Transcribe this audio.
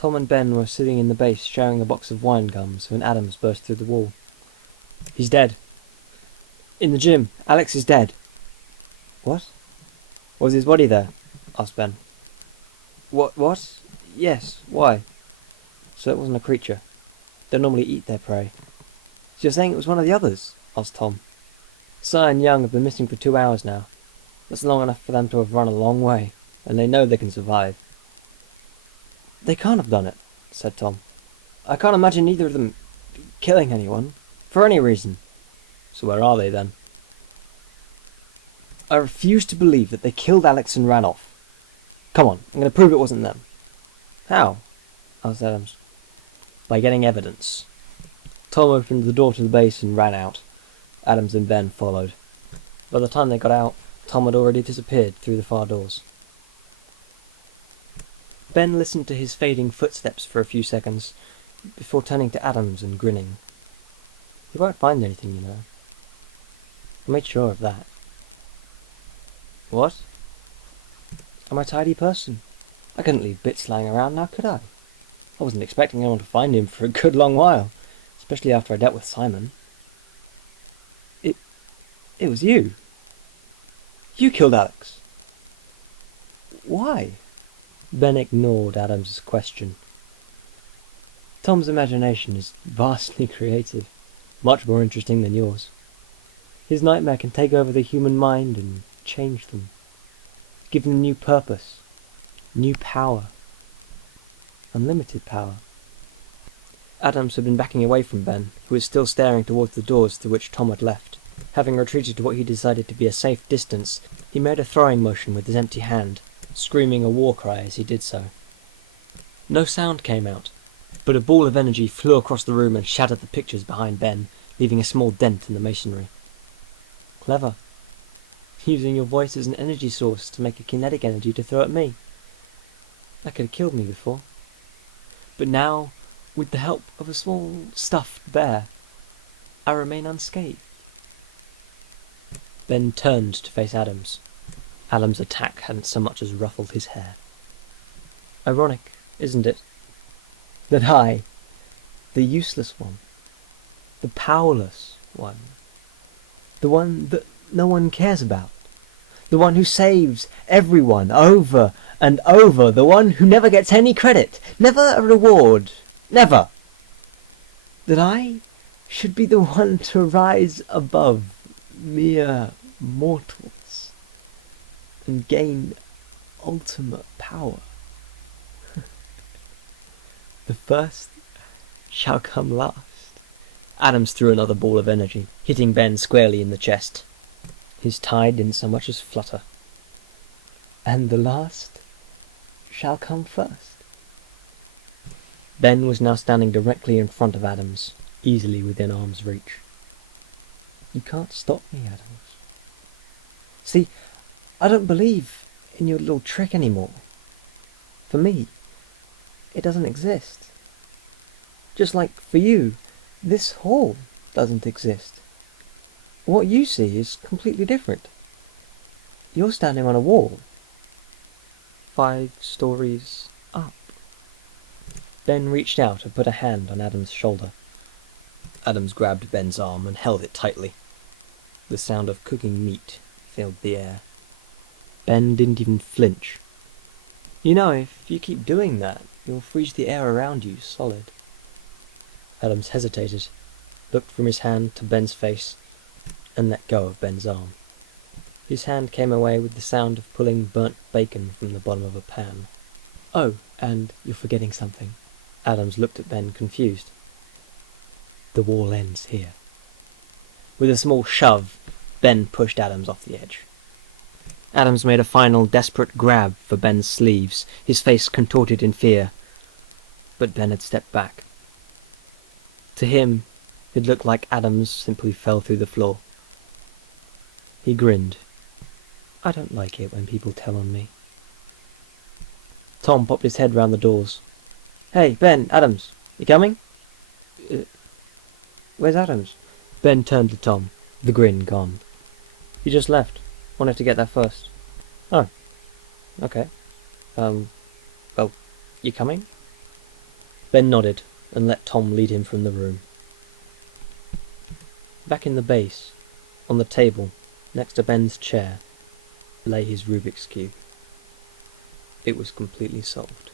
Tom and Ben were sitting in the base sharing a box of wine gums when Adams burst through the wall. "He's dead. In the gym. Alex is dead." "What? Was his body there?" asked Ben. What? Yes, why? So it wasn't a creature. They normally eat their prey. "So you're saying it was one of the others?" asked Tom. "Si and Young have been missing for 2 hours now. That's long enough for them to have run a long way, and they know they can survive." "They can't have done it," said Tom. "I can't imagine either of them killing anyone, for any reason." "So where are they then?" "I refuse to believe that they killed Alex and ran off. Come on, I'm going to prove it wasn't them." "How?" asked Adams. "By getting evidence." Tom opened the door to the base and ran out. Adams and Ben followed. By the time they got out, Tom had already disappeared through the far doors. Ben listened to his fading footsteps for a few seconds, before turning to Adams and grinning. "He won't find anything, you know. I made sure of that." "What?" "I'm a tidy person. I couldn't leave bits lying around, now could I? I wasn't expecting anyone to find him for a good long while, especially after I dealt with Simon." It was you. You killed Alex." "Why?" Ben ignored Adam's question. Tom's imagination is vastly creative, much more interesting than yours. His nightmare can take over the human mind and change them, give them new purpose, new power, unlimited power. Adams had been backing away from Ben, who was still staring towards the doors through which Tom had left. Having retreated to what he decided to be a safe distance, he made a throwing motion with his empty hand, screaming a war cry as he did so. No sound came out, but a ball of energy flew across the room and shattered the pictures behind Ben, leaving a small dent in the masonry. "Clever. Using your voice as an energy source to make a kinetic energy to throw at me. That could have killed me before. But now, with the help of a small stuffed bear, I remain unscathed." Ben turned to face Adams. Adams' attack hadn't so much as ruffled his hair. "Ironic, isn't it? That I, the useless one, the powerless one, the one that no one cares about, the one who saves everyone over and over, the one who never gets any credit, never a reward, never, that I should be the one to rise above mere mortals and gain ultimate power. The first shall come last." Adams threw another ball of energy, hitting Ben squarely in the chest. His tie didn't so much as flutter. "And the last shall come first." Ben was now standing directly in front of Adams, easily within arm's reach. "You can't stop me, Adams. See, I don't believe in your little trick anymore. For me, it doesn't exist. Just like for you, this hall doesn't exist. What you see is completely different. You're standing on a wall, 5 stories up." Ben reached out and put a hand on Adam's shoulder. Adams grabbed Ben's arm and held it tightly. The sound of cooking meat filled the air. Ben didn't even flinch. "You know, if you keep doing that, you'll freeze the air around you solid." Adams hesitated, looked from his hand to Ben's face, and let go of Ben's arm. His hand came away with the sound of pulling burnt bacon from the bottom of a pan. "Oh, and you're forgetting something." Adams looked at Ben, confused. "The wall ends here." With a small shove, Ben pushed Adams off the edge. Adams made a final desperate grab for Ben's sleeves, his face contorted in fear. But Ben had stepped back. To him, it looked like Adams simply fell through the floor. He grinned. "I don't like it when people tell on me." Tom popped his head round the doors. "Hey, Ben, Adams, you coming?" Where's Adams?" Ben turned to Tom, the grin gone. "He just left. Wanted to get there first." "Oh, okay. Well, you coming?" Ben nodded and let Tom lead him from the room. Back in the base, on the table, next to Ben's chair, lay his Rubik's Cube. It was completely solved.